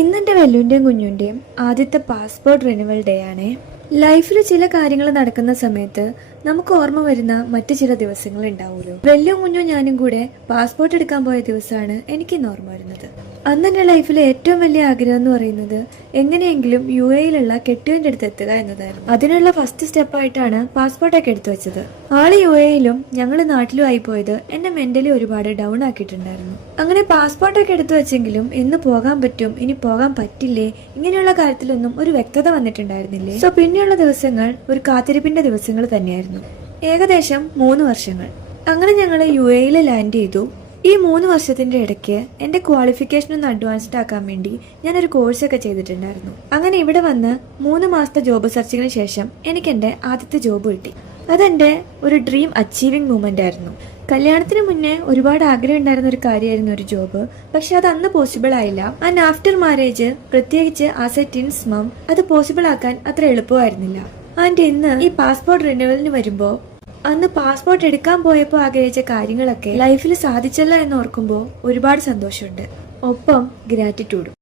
ഇന്നെൻ്റെ വെല്ലുവിൻ്റെയും കുഞ്ഞുൻ്റെയും ആദ്യത്തെ passport renewal day ആണേ. ലൈഫിൽ ചില കാര്യങ്ങൾ നടക്കുന്ന സമയത്ത് നമുക്ക് ഓർമ്മ വരുന്ന മറ്റു ചില ദിവസങ്ങൾ ഉണ്ടാവുമല്ലോ. വെല്ലും കുഞ്ഞും ഞാനും കൂടെ പാസ്പോർട്ട് എടുക്കാൻ പോയ ദിവസമാണ് എനിക്കിന്ന് ഓർമ്മ വരുന്നത്. അന്ന് എൻ്റെ ലൈഫിലെ ഏറ്റവും വലിയ ആഗ്രഹം എന്ന് പറയുന്നത് എങ്ങനെയെങ്കിലും UAE-യിലുള്ള കെട്ടിയവൻ്റെ അടുത്ത് എത്തുക എന്നതായിരുന്നു. അതിനുള്ള ഫസ്റ്റ് സ്റ്റെപ്പായിട്ടാണ് പാസ്പോർട്ടൊക്കെ എടുത്തു വെച്ചത്. ആള് UAE-യിലും ഞങ്ങൾ നാട്ടിലും ആയി പോയത് എന്നെ മെന്റലി ഒരുപാട് ഡൗൺ ആക്കിയിട്ടുണ്ടായിരുന്നു. അങ്ങനെ പാസ്പോർട്ടൊക്കെ എടുത്തു വെച്ചെങ്കിലും എന്ന് പോകാൻ പറ്റും, ഇനി പോകാൻ പറ്റില്ലേ, ഇങ്ങനെയുള്ള കാര്യത്തിലൊന്നും ഒരു വ്യക്തത വന്നിട്ടുണ്ടായിരുന്നില്ലേ. സോ പിന്നെയുള്ള ദിവസങ്ങൾ ഒരു കാത്തിരിപ്പിന്റെ ദിവസങ്ങൾ തന്നെയായിരുന്നു. ഏകദേശം 3 വർഷങ്ങൾ. അങ്ങനെ ഞങ്ങൾ UAE-യിൽ ലാൻഡ് ചെയ്തു. ഈ 3 വർഷത്തിന്റെ ഇടയ്ക്ക് എന്റെ ക്വാളിഫിക്കേഷൻ ഒന്ന് അഡ്വാൻസ്ഡ് ആക്കാൻ വേണ്ടി ഞാനൊരു കോഴ്സൊക്കെ ചെയ്തിട്ടുണ്ടായിരുന്നു. അങ്ങനെ ഇവിടെ വന്ന് 3 മാസത്തെ ജോബ് സെർച്ചിങ്ങിന് ശേഷം എനിക്ക് എന്റെ ആദ്യത്തെ ജോബ് കിട്ടി. അതെന്റെ ഒരു ഡ്രീം അച്ചീവിംഗ് മൂമെന്റ് ആയിരുന്നു. കല്യാണത്തിന് മുന്നേ ഒരുപാട് ആഗ്രഹം ഉണ്ടായിരുന്ന ഒരു കാര്യമായിരുന്നു ഒരു ജോബ്. പക്ഷെ അത് അന്ന് പോസിബിൾ ആയില്ല. ആൻഡ് ആഫ്റ്റർ മാരേജ്, പ്രത്യേകിച്ച് ആസ് എ ടിൻസ് മം, അത് പോസിബിൾ ആക്കാൻ അത്ര എളുപ്പമായിരുന്നില്ല. ആൻഡ് ഇന്ന് ഈ പാസ്പോർട്ട് റിന്യൂവലിന് വരുമ്പോൾ അന്ന് പാസ്പോർട്ട് എടുക്കാൻ പോയപ്പോൾ ആഗ്രഹിച്ച കാര്യങ്ങളൊക്കെ ലൈഫിൽ സാധിച്ചല്ലോ എന്ന് ഓർക്കുമ്പോൾ ഒരുപാട് സന്തോഷമുണ്ട്, ഒപ്പം ഗ്രാറ്റിറ്റ്യൂഡും.